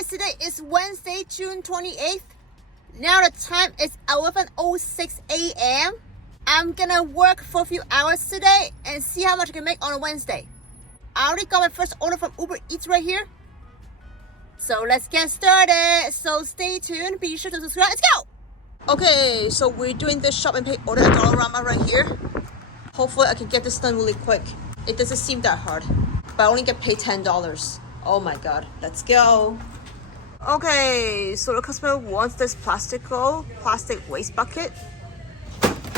guys, today is Wednesday, June 28th. Now the time is 11:06 a.m. I'm gonna work for a few hours today and see how much I can make on a Wednesday. I already got my first order from Uber Eats right here. So let's get started. So stay tuned. Be sure to subscribe. Let's go! Okay, so we're doing this shop and pay order at Dollarama right here. Hopefully I can get this done really quick. It doesn't seem that hard, but I only get paid $10. Oh my god, let's go. Okay, so the customer wants this plastic waste bucket.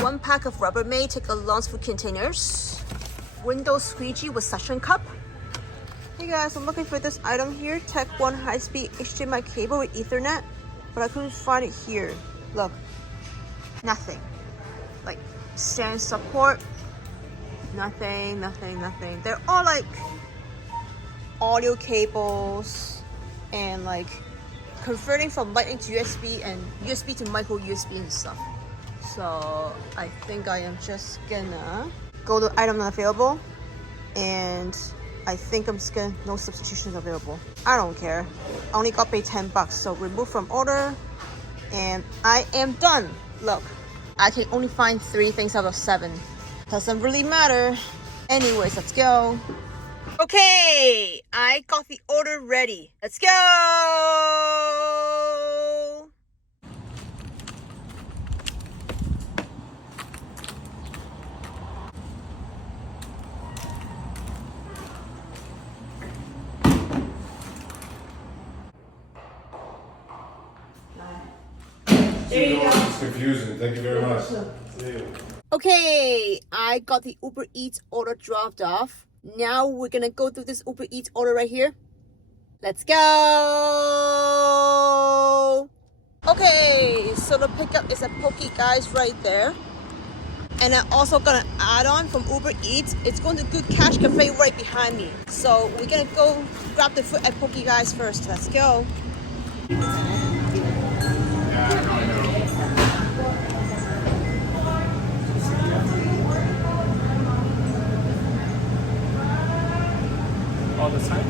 1 pack of Rubbermaid take-alongs food containers. Window squeegee with suction cup. Hey guys, I'm looking for this item here. Tech 1 high-speed HDMI cable with Ethernet, but I couldn't find it here. Look, nothing. Like stand support, nothing. They're all like audio cables and like converting from lightning to USB and USB to micro USB and stuff. So I think I am just gonna go to item not available, and I think I'm just gonna no substitutions available. I don't care. I only got paid $10, so remove from order, and I am done. Look, I can only find 3 things out of 7. Doesn't really matter. Anyways, let's go. Okay, I got the order ready. Let's go! There you go. It's confusing. Thank you very much. Okay, I got the Uber Eats order dropped off. Now we're gonna go through this Uber Eats order right here. Let's go! Okay, so the pickup is a Poke Guys right there. And I also got an add-on from Uber Eats. It's going to Good Cash Cafe right behind me. So we're gonna go grab the food at Poke Guys first. Let's go. All the same?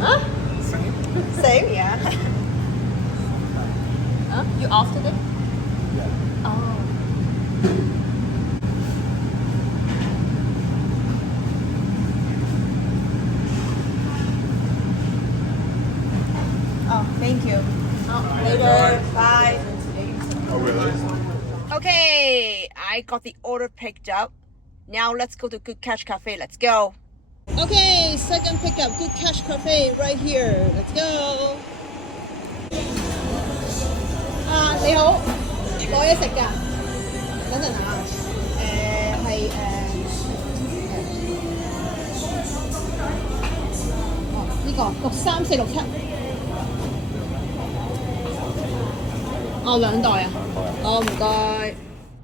Huh? Same? Same, yeah. Huh? You off today? Yeah. Oh. Oh, thank you. Oh, later. Bye. Oh, really? Okay, I got the order picked up. Now let's go to Good Catch Cafe. Let's go. Okay, second pickup, Good Catch Cafe right here. Let's go. 你好，攞嘢食㗎？等陣嚇，係呢個63467。哦，2袋啊。哦，唔該。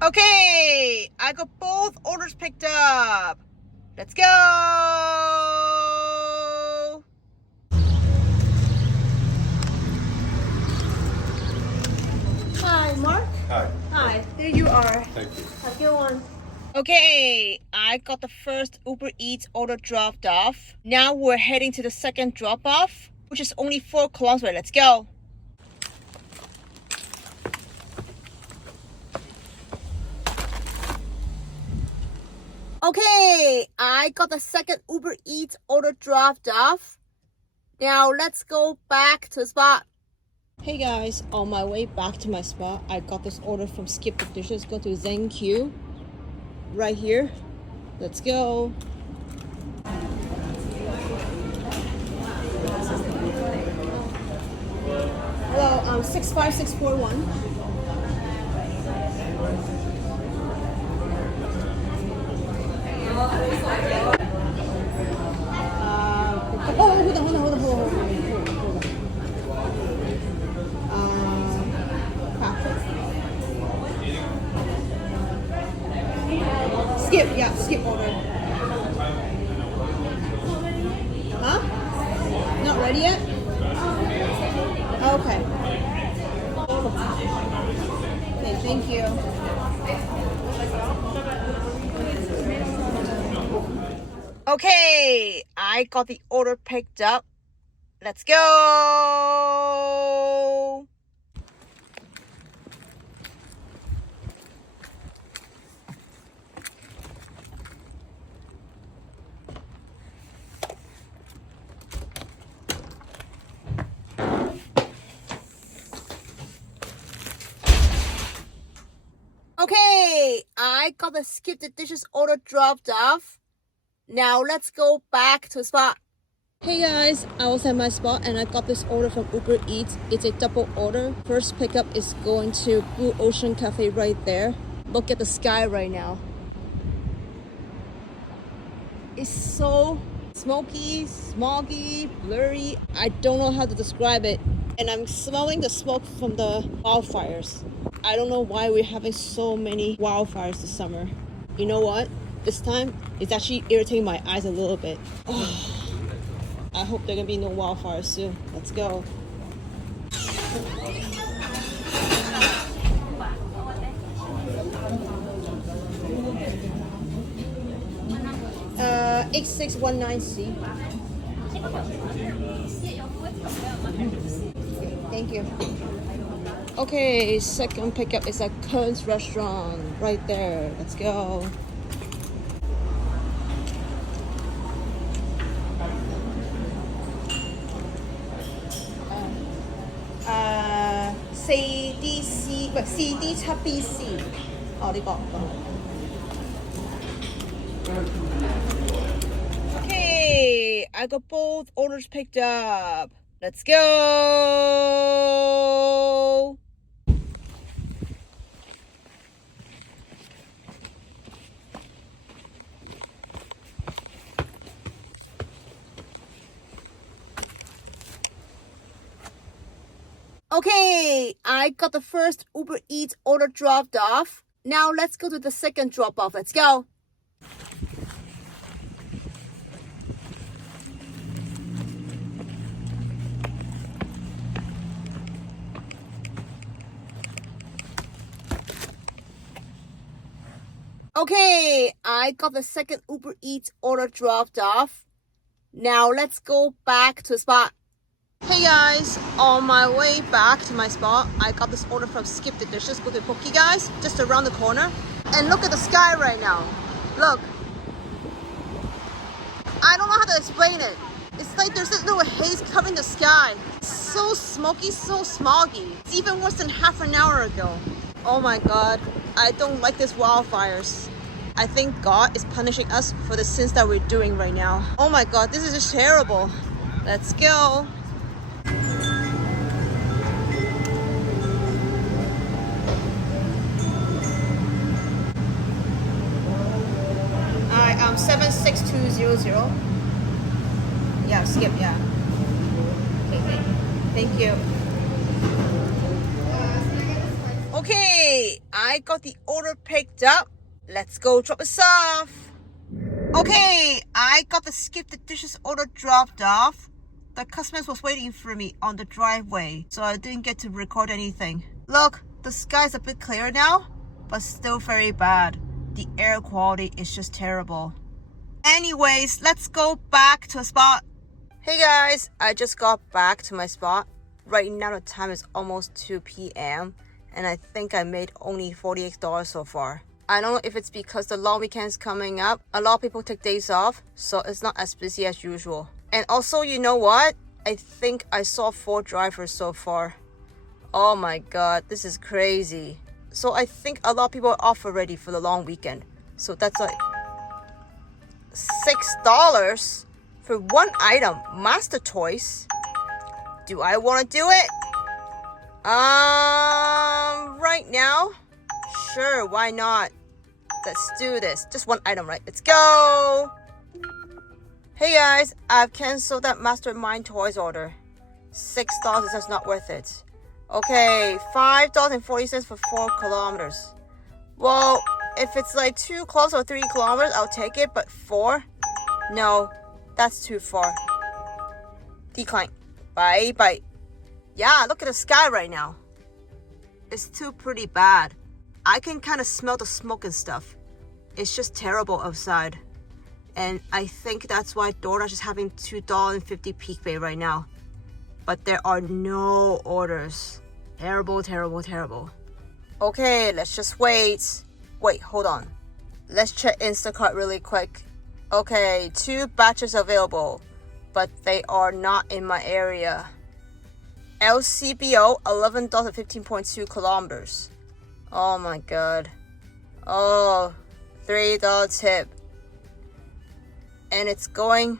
Okay, I got both orders picked up. Let's go! Hi, Mark. Hi. Hi, there you are. Thank you. Have a good one. Okay, I got the first Uber Eats order dropped off. Now we're heading to the second drop-off, which is only 4 kilometers away. Let's go. Okay, I got the second Uber Eats order dropped off. Now let's go back to the spot. Hey guys, on my way back to my spot, I got this order from SkipTheDishes. Go to ZenQ right here. Let's go. Hello, 65641. Hold on. Skip order. Huh? Not ready yet? Okay. Okay, thank you. Okay, I got the order picked up. Let's go! I got the skip the dishes order dropped off. Now let's go back to the spot. Hey guys, I was at my spot and I got this order from Uber Eats. It's a double order. First pickup is going to Blue Ocean Cafe right there. Look at the sky right now. It's so smoky, smoggy, blurry. I don't know how to describe it. And I'm smelling the smoke from the wildfires. I don't know why we're having so many wildfires this summer. You know what? This time, it's actually irritating my eyes a little bit. Oh, I hope there are gonna be no wildfires soon. Let's go. H619C. Okay, thank you. Okay, second pickup is at Kern's restaurant right there. Let's go. CDC 唔係 CD7BC 哦呢個。Okay, I got both orders picked up. Let's go. Okay, I got the first Uber Eats order dropped off. Now let's go to the second drop off. Let's go. Okay, I got the second Uber Eats order dropped off. Now let's go back to the spot. Hey guys, on my way back to my spot, I got this order from Skip the Dishes. Go to Poke guys, just around the corner. And look at the sky right now. Look. I don't know how to explain it. It's like there's this little haze covering the sky. It's so smoky, so smoggy. It's even worse than half an hour ago. Oh my god, I don't like these wildfires. I think God is punishing us for the sins that we're doing right now. Oh my god, this is just terrible. Let's go. Alright, 76200. Yeah, skip, yeah. Okay, thank you. Okay, I got the order picked up. Let's go drop this off. Okay, I got the Skip the Dishes order dropped off. The customers was waiting for me on the driveway, so I didn't get to record anything. Look, the sky's a bit clear now, but still very bad. The air quality is just terrible. Anyways, let's go back to the spot. Hey guys, I just got back to my spot. Right now the time is almost 2 p.m. and I think I made only $48 so far. I don't know if it's because the long weekend's coming up. A lot of people take days off, so it's not as busy as usual. And also, you know what? I think I saw 4 drivers so far. Oh my god, this is crazy. So I think a lot of people are off already for the long weekend. So that's like $6 for one item. Master Toys. Do I want to do it? Right now? Sure, why not? Let's do this. Just one item, right? Let's go! Hey guys, I've canceled that Mastermind Toys order. $6 is just not worth it. Okay, $5.40 for 4 kilometers. Well, if it's like 2 kilometers or 3 kilometers, I'll take it, but 4? No, that's too far. Decline. Bye bye. Yeah, look at the sky right now. It's still pretty bad. I can kind of smell the smoke and stuff. It's just terrible outside. And I think that's why DoorDash is having $2.50 peak pay right now. But there are no orders. Terrible, terrible, terrible. Okay, let's just wait. Wait, hold on. Let's check Instacart really quick. Okay, 2 batches available, but they are not in my area. LCBO, $11.15.2 kilometers. Oh my god. Oh, $3 tip. And it's going,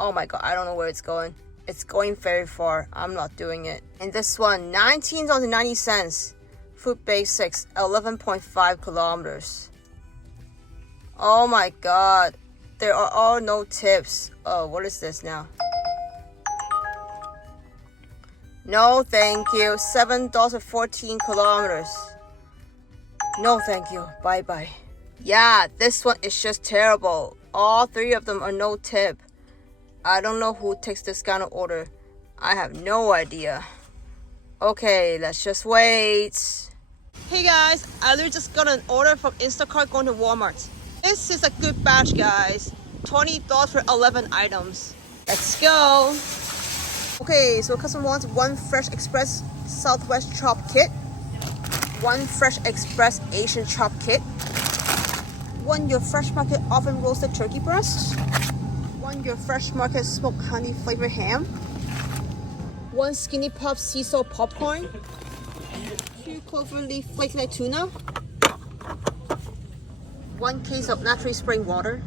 oh my god, I don't know where it's going. It's going very far. I'm not doing it. And this one, $19.90. Food Basics, 11.5 kilometers. Oh my god. There are all no tips. Oh, what is this now? No, thank you. $7 for 14 kilometers. No, thank you. Bye-bye. Yeah, this one is just terrible. All three of them are no tip. I don't know who takes this kind of order. I have no idea. Okay, let's just wait. Hey guys, I literally just got an order from Instacart going to Walmart. This is a good batch, guys. $20 for 11 items. Let's go. Okay, so customer wants one Fresh Express Southwest Chop Kit, one Fresh Express Asian Chop Kit, one Your Fresh Market Oven Roasted Turkey Breast, one Your Fresh Market Smoked Honey Flavored Ham, one Skinny Pop Sea Salt Popcorn, 2 Cloverleaf Flake Night Tuna, 1 case of Naturally Spring Water,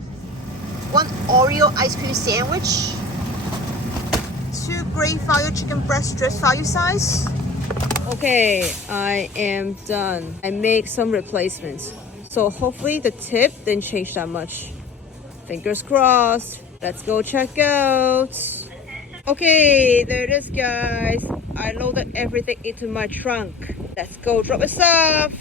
1 Oreo Ice Cream Sandwich, 2 Great Value Chicken Breast Strips value size. Okay, I am done. I made some replacements. So hopefully the tip didn't change that much. Fingers crossed. Let's go check out. Okay, there it is, guys. I loaded everything into my trunk. Let's go drop this off.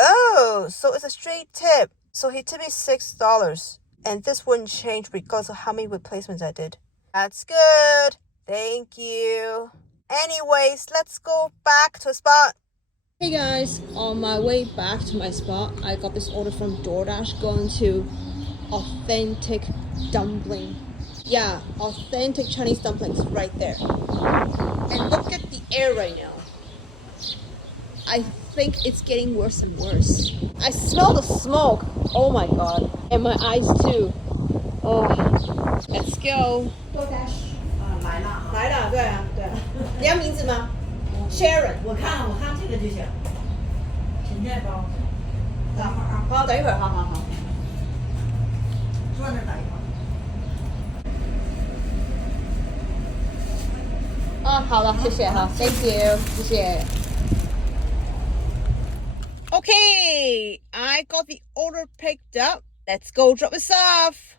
Oh, so it's a straight tip. So he tipped me $6. And this wouldn't change regardless of how many replacements I did. That's good. Thank you. Anyways, let's go back to the spot. Hey guys, on my way back to my spot, I got this order from DoorDash going to authentic dumpling. Yeah, authentic Chinese dumplings right there. And look at the air right now. I think it's getting worse and worse. I smell the smoke. Oh my god. And my eyes too. Oh, let's go. DoorDash. 来了，对啊，对啊。你要名字吗 ？Sharon。我看这个就行。芹菜包。等会儿啊。好，等一会儿，好。坐那儿等一会儿。啊，好了，谢谢哈 ，Thank you，谢谢。Okay, I got the order picked up. Let's go drop this off.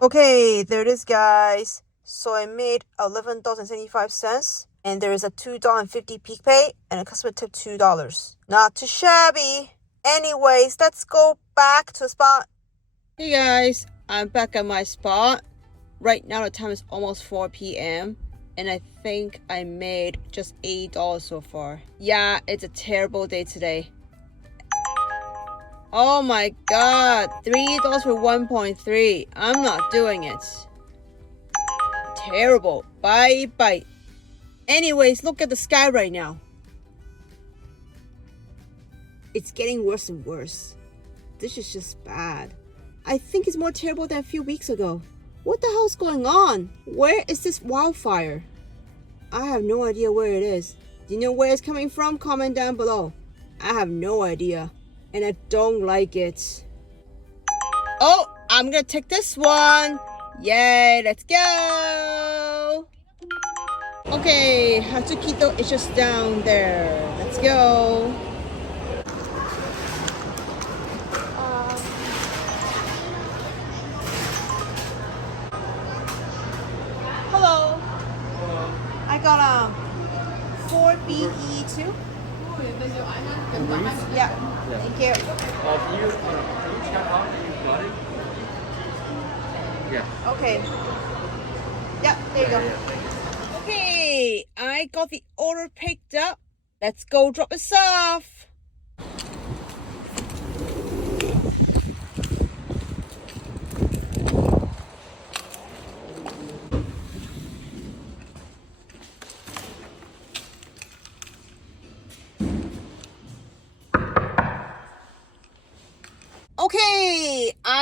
Okay, there it is, guys. So I made $11.75, and there is a $2.50 peak pay, and a customer tip $2. Not too shabby. Anyways, let's go back to the spot. Hey guys, I'm back at my spot. Right now the time is almost 4 p.m. and I think I made just $8 so far. Yeah, it's a terrible day today. Oh my god, $3 for 1.3. I'm not doing it. Terrible. Bye. Anyways, look at the sky right now. It's getting worse and worse. This is just bad. I think it's more terrible than a few weeks ago. What the hell's going on? Where is this wildfire? I have no idea where it is. Do you know where it's coming from? Comment down below. I have no idea. And I don't like it. Oh, I'm gonna take this one. Yay, let's go. Okay, Hatsukito is just down there. Let's go. Hello. I got 4BE2. Yeah. Thank you. Can you check out if you got it? Yeah. Okay. Yeah, there you go. Okay, I got the order picked up. Let's go drop this off.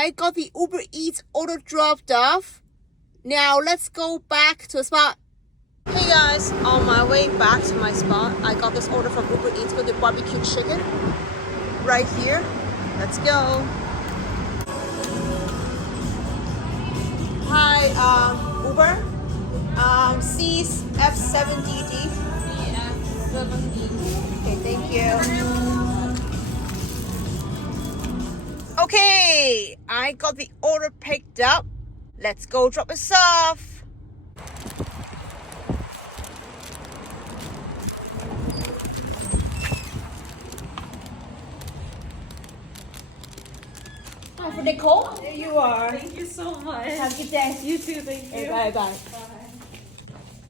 I got the Uber Eats order dropped off. Now let's go back to the spot. Hey guys, on my way back to my spot, I got this order from Uber Eats for the barbecue chicken. Right here. Let's go. Hi, Uber. C's F7DD. Okay, thank you. Okay, I got the order picked up. Let's go drop this off. Hi, for Nicole. There you are. Thank you so much. Have a good day. You too, thank you. Bye bye.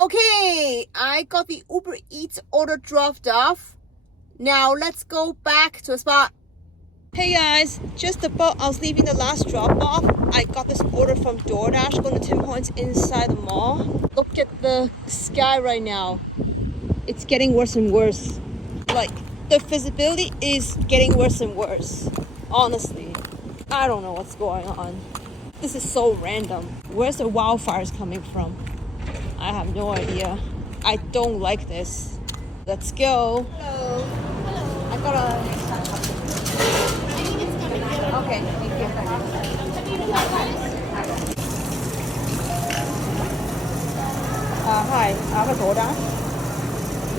Okay, I got the Uber Eats order dropped off. Now let's go back to the spot. Hey guys, just about I was leaving the last drop off, I got this order from DoorDash going to Tim Hortons inside the mall. Look at the sky right now. It's getting worse and worse. Like, the visibility is getting worse and worse. Honestly, I don't know what's going on. This is so random. Where's the wildfires coming from? I have no idea. I don't like this. Let's go. Hello. Hello. I got a... Okay, thank you. Hi, I have a DoorDash.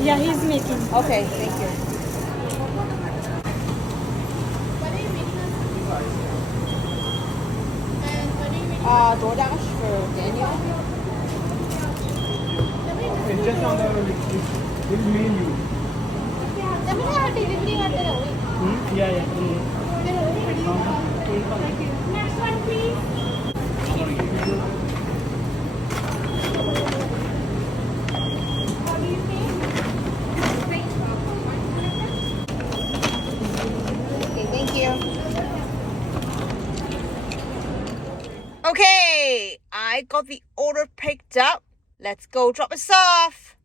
Yeah, he's making. Okay, thank you. DoorDash for Daniel. It's just on the this menu. Yeah. Next one, please. Okay, thank you. Okay, I got the order picked up. Let's go drop this off.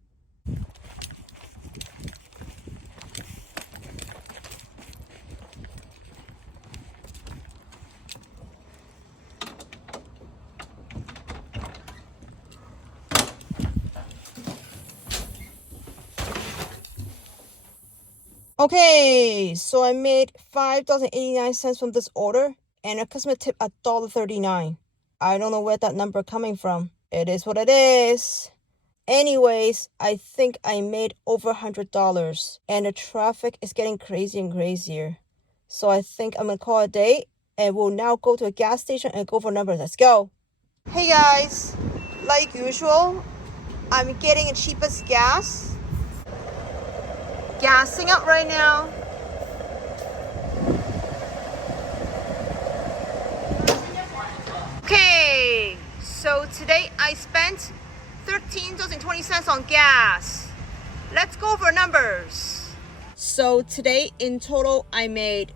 Okay, so I made $5.89 from this order and a customer tip $1.39. I don't know where that number coming from. It is what it is. Anyways, I think I made over $100 and the traffic is getting crazier and crazier. So I think I'm gonna call it a day and we'll now go to a gas station and go for numbers. Let's go. Hey guys, like usual, I'm getting the cheapest gas. Gassing up right now. Okay, so today I spent $13.20 on gas. Let's go over numbers. So today in total I made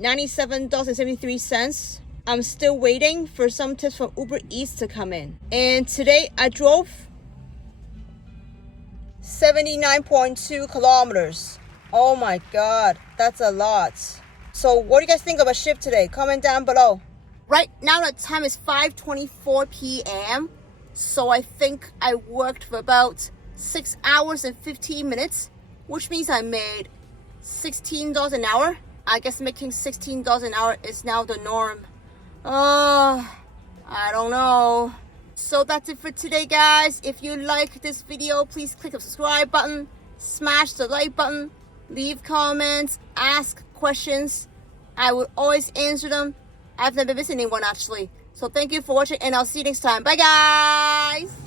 $97.73. I'm still waiting for some tips from Uber Eats to come in. And today I drove 79.2 kilometers. Oh my god, that's a lot. So what do you guys think of a shift today? Comment down below. Right now the time is 5:24 p.m. So I think I worked for about 6 hours and 15 minutes, which means I made $16 an hour. I guess making $16 an hour is now the norm. I don't know. So that's it for today, guys. If you like this video, please click the subscribe button, smash the like button, leave comments, ask questions. I will always answer them. I've never missed anyone actually. So thank you for watching and I'll see you next time. Bye guys!